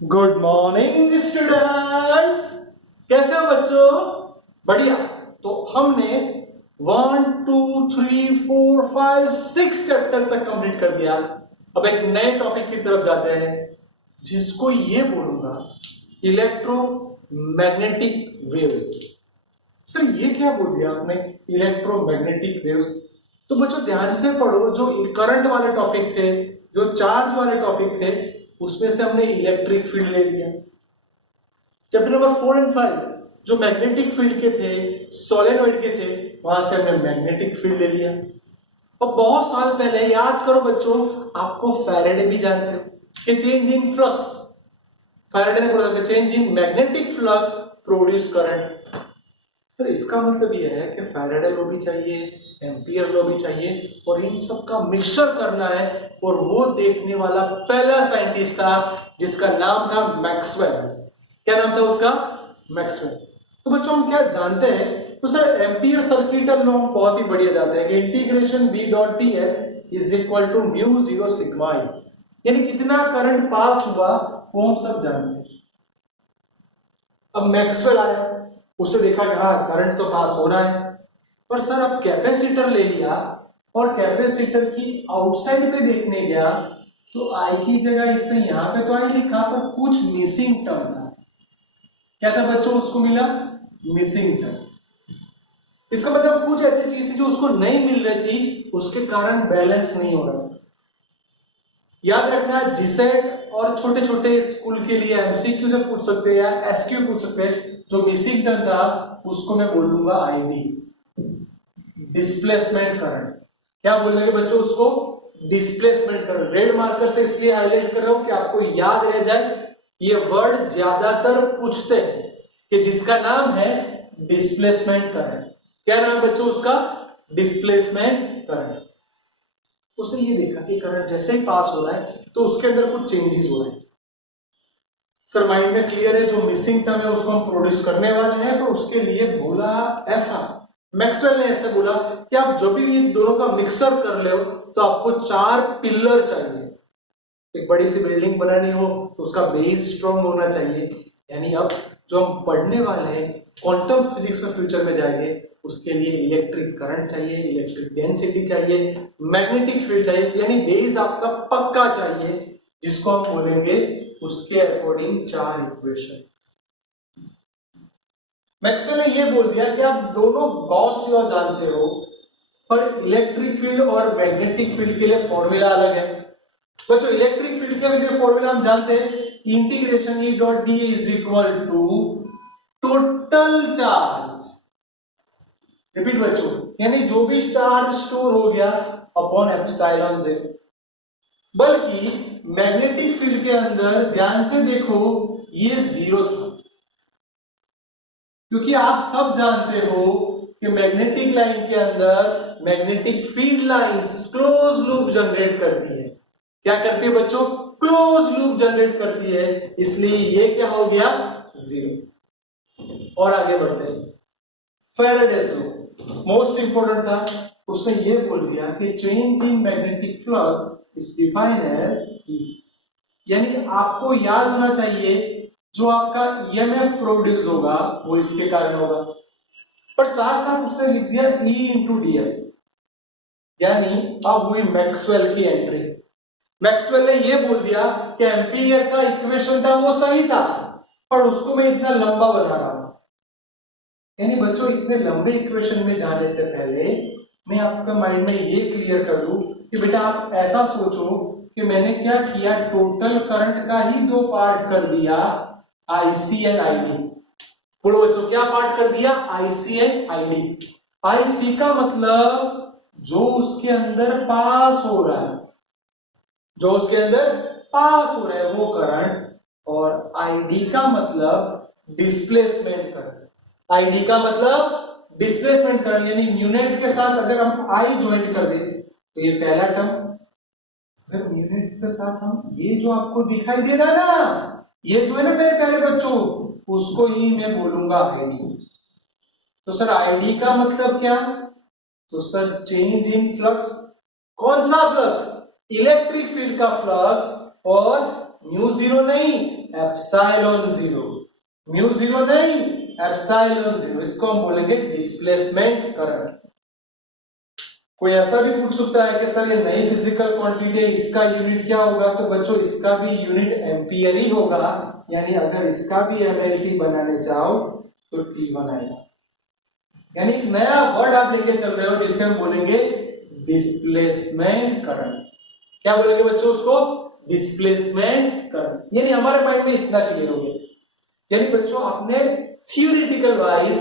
Good morning students. कैसे हो बच्चों? बढ़िया। तो हमने 1 2 3 4 5 6 चैप्टर तक कंप्लीट कर दिया। अब एक नए टॉपिक की तरफ जाते हैं जिसको ये बोलूंगा इलेक्ट्रोमैग्नेटिक वेव्स। सर ये क्या बोल दिया आपने, इलेक्ट्रोमैग्नेटिक वेव्स? तो बच्चों ध्यान से पढ़ो, जो करंट वाले टॉपिक थे, जो चार्ज वाले टॉपिक थे, उसमें से हमने इलेक्ट्रिक फील्ड ले लिया। चैप्टर नंबर 4 और 5 जो मैग्नेटिक फील्ड के थे, सोलेनॉइड के थे, वहां से हमने मैग्नेटिक फील्ड ले लिया। और बहुत साल पहले, याद करो बच्चों, आपको फैराडे भी जानते हो कि चेंज इन फ्लक्स, फैराडे ने बोला कि change in magnetic flux produce current. तो इसका मतलब यह है कि फैराडे लॉ भी चाहिए, एम्पियर लॉ भी चाहिए, और इन सब का मिक्सचर करना है। और वो देखने वाला पहला साइंटिस्ट था जिसका नाम था मैक्सवेल। क्या नाम था उसका? मैक्सवेल। तो बच्चों हम क्या जानते हैं? तो सर एम्पियर सर्किट लॉ हम बहुत ही बढ़िया जानते हैं कि integration B dot D L is equal to mu zero sigma E, यानी कितना करंट पास हुआ वो हम सब जानते हैं। अब मैक्सवेल आया, उससे देखा कि हाँ करंट तो पास हो रहा है, पर सर अब कैपेसिटर ले लिया और कैपेसिटर की आउटसाइड पे देखने गया तो आई की जगह इसने यहां पे तो आई लिखा, पर कुछ मिसिंग टर्म था। क्या था बच्चों? उसको मिला मिसिंग टर्म। इसका मतलब कुछ ऐसी चीज थी जो उसको नहीं मिल रही थी, उसके कारण बैलेंस नहीं हो रहा था। याद रखना, जीसेट और छोटे छोटे स्कूल के लिए एमसीक्यू से पूछ सकते हैं या एसक्यू पूछ सकते हैं। जो मिसिंग टर्म था उसको मैं बोल दूंगा आईडी, डिस्प्लेसमेंट करंट। क्या बोल देंगे बच्चों उसको? Displacement current. रेड मार्कर से इसलिए हाईलाइट कर रहा हूं कि आपको याद रह जाए। ये वर्ड ज्यादातर पूछते हैं कि जिसका नाम है डिस्प्लेसमेंट करंट। क्या नाम है बच्चों उसका? Displacement current. उसने ये देखा कि करंट जैसे ही पास हो रहा है तो उसके अंदर कुछ चेंजेस हो रहे हैं। सर माइंड में क्लियर है? जो मिसिंग टर्म है उसको हम प्रोड्यूस करने वाले हैं, तो उसके लिए बोला ऐसा, मैक्सवेल ने ऐसे बोला कि आप जब भी ये दोनों का मिक्सर कर ले तो आपको 4 पिलर चाहिए। एक बड़ी सी बिल्डिंग बनानी हो तो उसका बेस स्ट्रॉन्ग होना चाहिए। यानी अब जो हम पढ़ने वाले हैं क्वांटम फिजिक्स में फ्यूचर में जाएंगे, उसके लिए इलेक्ट्रिक करंट चाहिए, इलेक्ट्रिक डेंसिटी चाहिए, मैग्नेटिक फील्ड चाहिए, यानी बेस आपका पक्का चाहिए, जिसको हम बोलेंगे उसके अकॉर्डिंग 4 इक्वेशन। मैक्सवेल ने यह बोल दिया कि आप दोनों गॉस लॉ जानते हो, पर इलेक्ट्रिक फील्ड और मैग्नेटिक फील्ड के लिए फॉर्मूला अलग है। बच्चों इलेक्ट्रिक फील्ड के लिए फॉर्मूला हम जानते हैं, integration E dot D is equal to total charge. Repeat बच्चों, यानी जो भी चार्ज स्टोर हो गया अपॉन एप्सिलॉन जेड। बल्कि मैग्नेटिक फील्ड के अंदर ध्यान से देखो ये जीरो था, क्योंकि आप सब जानते हो कि मैग्नेटिक लाइन के अंदर magnetic field lines close loop generate करती है। क्या करती है बच्चों? क्लोज लूप जनरेट करती है, इसलिए ये क्या हो गया? जीरो। और आगे बढ़ते हैं, फैराडेज लॉ मोस्ट इंपोर्टेंट था। उसने ये बोल दिया कि change in magnetic flux is defined as E, यानी आपको याद होना चाहिए जो आपका ईएमएफ प्रोड्यूस होगा वो इसके कारण होगा, पर साथ साथ उसने लिख दिया ई इंटू डी एल, यानी अब हुई मैक्सवेल की एंट्री। मैक्सवेल ने यह बोल दिया कि एम्पियर का इक्वेशन था वो सही था, पर उसको मैं इतना लंबा बना रहा हूं। यानी बच्चों इतने लंबे इक्वेशन में जाने से पहले मैं आपके माइंड में ये क्लियर कर दूं कि बेटा आप ऐसा सोचो कि मैंने क्या किया, टोटल करंट का ही 2 पार्ट कर दिया, आईसी एंड आईडी। बोलो बच्चों क्या पार्ट कर दिया? IC and ID. आईसी का मतलब जो उसके अंदर पास हो रहा है, जो उसके अंदर पास हो रहा है वो करंट, और आईडी का मतलब डिस्प्लेसमेंट करंट। आईडी का मतलब डिस्प्लेसमेंट करंट, यानी म्यूनेट के साथ अगर हम आई ज्वाइंट कर दे तो ये पहला टर्म, अगर म्यूनेट के साथ हम ये जो आपको दिखाई दे रहा है ना, ये जो है ना मेरे प्यारे बच्चों, उसको ही मैं बोलूंगा आईडी। तो सर आईडी का मतलब क्या? तो सर चेंज इन फ्लक्स। कौन सा फ्लक्स? इलेक्ट्रिक फील्ड का फ्लक्स और म्यू जीरो नहीं, एप्सिलॉन जीरो, म्यू जीरो नहीं, एप्सिलॉन जीरो, इसको हम बोलेंगे डिस्प्लेसमेंट करंट। कोई ऐसा भी पूछ सकता है कि सर ये नई फिजिकल क्वांटिटी है, इसका यूनिट क्या होगा? तो बच्चों इसका भी यूनिट एम्पियर ही होगा, यानी अगर इसका भी एमएलटी बनाने चाहो तो T1 आएगा। यानी एक नया वर्ड आप लेके चल रहे हो जिसे हम बोलेंगे डिस्प्लेसमेंट करंट। क्या बोलेंगे बच्चों उसको? Displacement current. यानी हमारे माइंड में इतना क्लियर हो गया, यानी बच्चों आपने थियोरेटिकल वाइज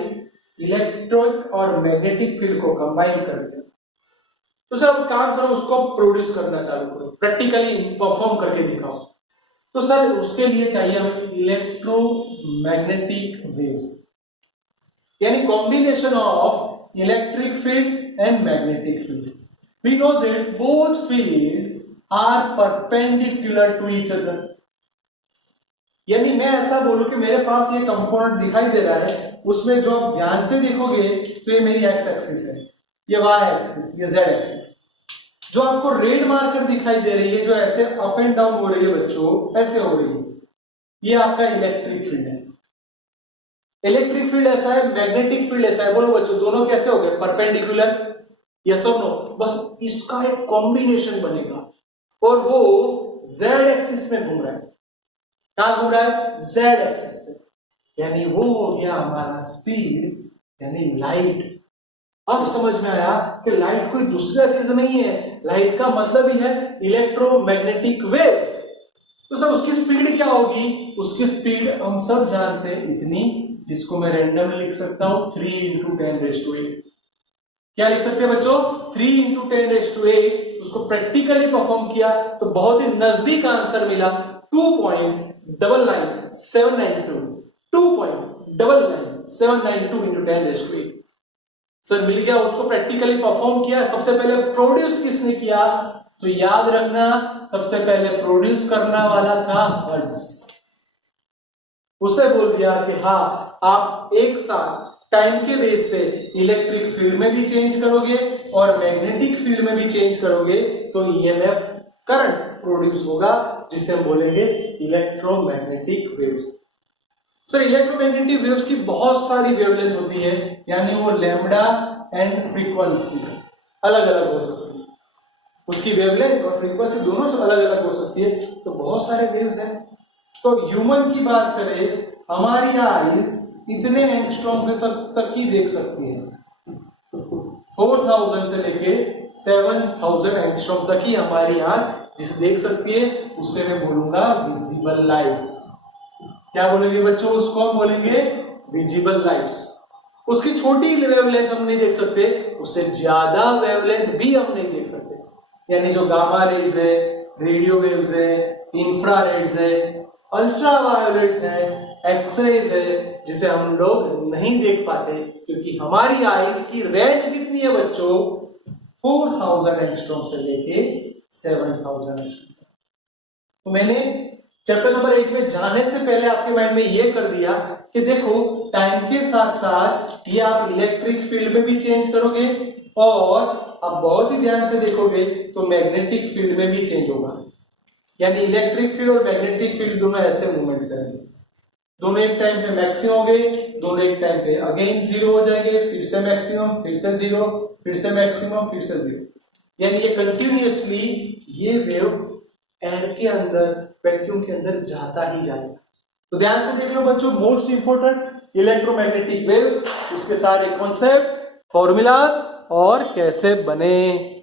इलेक्ट्रिक और मैग्नेटिक फील्ड को कंबाइन कर दिया। तो सर अब काम करो, उसको प्रोड्यूस करना चालू करो, प्रैक्टिकली परफॉर्म करके दिखाओ। तो सर उसके लिए चाहिए हमें इलेक्ट्रोमैग्नेटिक वेव्स, यानी combination of electric field and magnetic field. We know that both field are perpendicular to each other. यानी मैं ऐसा बोलूं कि मेरे पास ये कंपोनेंट दिखाई दे रहा है, उसमें जो आप ध्यान से देखोगे तो ये मेरी एक्स एक्सिस है, ये वाई एक्सिस, ये जेड एक्सिस। जो आपको रेड मार्कर दिखाई दे रही है, जो ऐसे अप एंड डाउन हो रही है बच्चों, ऐसे हो रही है, ये आपका इलेक्ट्रिक फील्ड है। इलेक्ट्रिक फील्ड ऐसा है, मैग्नेटिक फील्ड ऐसा है। बोलो बच्चों दोनों कैसे हो गए? परपेंडिकुलर, यस और नो? बस इसका एक कॉम्बिनेशन बनेगा और वो जेड एक्सिस में घूम रहा है। कहां घूम रहा है? जेड एक्सिस पे। यानी वो हो गया हमारा स्पीड, यानी लाइट। अब समझ में आया कि लाइट कोई दूसरा चीज नहीं है, लाइट का मतलब ही है इलेक्ट्रोमैग्नेटिक वेव्स। तो सर उसकी स्पीड क्या होगी? उसकी स्पीड हम सब जानते हैं इतनी, जिसको मैं रैंडमली लिख सकता हूं 3 × 10⁸। क्या लिख सकते हैं बच्चों? 3 × 10⁸। उसको प्रैक्टिकली परफॉर्म किया तो बहुत ही नजदीक आंसर मिला, 2.99792, 2.99792 × 10⁸। सर मिल गया। उसको प्रैक्टिकली परफॉर्म किया। सबसे पहले प्रोड्यूस किसने किया? तो याद रखना सबसे पहले प्रोड्यूस करना वाला था हर्ट्ज। उसे बोल दिया कि हाँ आप एक साथ टाइम के बेस पे इलेक्ट्रिक फील्ड में भी चेंज करोगे और मैग्नेटिक फील्ड में भी चेंज करोगे तो ईएमएफ करंट प्रोड्यूस होगा, जिसे हम बोलेंगे electromagnetic waves. Sir electromagnetic waves की बहुत सारी वेवलेंथ होती है, यानी वो लैम्डा एंड फ्रीक्वेंसी अलग अलग हो सकती है। उसकी वेवलेंथ और फ्रीक्वेंसी दोनों अलग अलग हो सकती है, तो बहुत सारे वेव्स हैं। तो ह्यूमन की बात करें, हमारी आईज इतने एंगस्ट्रॉम तक ही देख सकती है, 4000 से लेके 7000 एंगस्ट्रॉम तक ही हमारी आंख जिसे देख सकती है, उसे मैं बोलूंगा विजिबल लाइट्स। क्या बोलेंगे बच्चों? उसको हम बोलेंगे विजिबल लाइट्स। उसकी छोटी वेवलेंथ हम नहीं देख सकते, उससे ज्यादा वेवलेंथ भी हम नहीं देख सकते, यानी जो गामा रेज है, रेडियो वेव्स है, इंफ्रारेड्स है, अल्ट्रावायोलेट है, एक्सरेज है, जिसे हम लोग नहीं देख पाते क्योंकि हमारी आईज की रेंज कितनी है बच्चों? 4000 एंगस्ट्रॉम से लेके 7000 एंगस्ट्रॉम। तो मैंने चैप्टर नंबर 8 में जाने से पहले आपके माइंड में यह कर दिया कि देखो टाइम के साथ साथ ये आप इलेक्ट्रिक फील्ड में भी चेंज करोगे और आप बहुत ही ध्यान से देखोगे तो मैग्नेटिक फील्ड में भी चेंज होगा। यानी इलेक्ट्रिक फील्ड और मैग्नेटिक फील्ड दोनों ऐसे मूवमेंट करेंगे, दोनों एक टाइम पे मैक्सिमम हो गए, दोनों एक टाइम पे अगेन जीरो हो जाएंगे, फिर से मैक्सिमम, फिर से जीरो, फिर से मैक्सिमम, फिर से जीरो। यानी ये कंटिन्यूअसली ये वेव एयर के अंदर, वैक्यूम के अंदर जाता ही जाएगा। तो ध्यान से देख लो बच्चों, मोस्ट इंपोर्टेंट इलेक्ट्रोमैग्नेटिक वेव्स, उसके सारे कॉन्सेप्ट, फॉर्मूलाज और कैसे बने।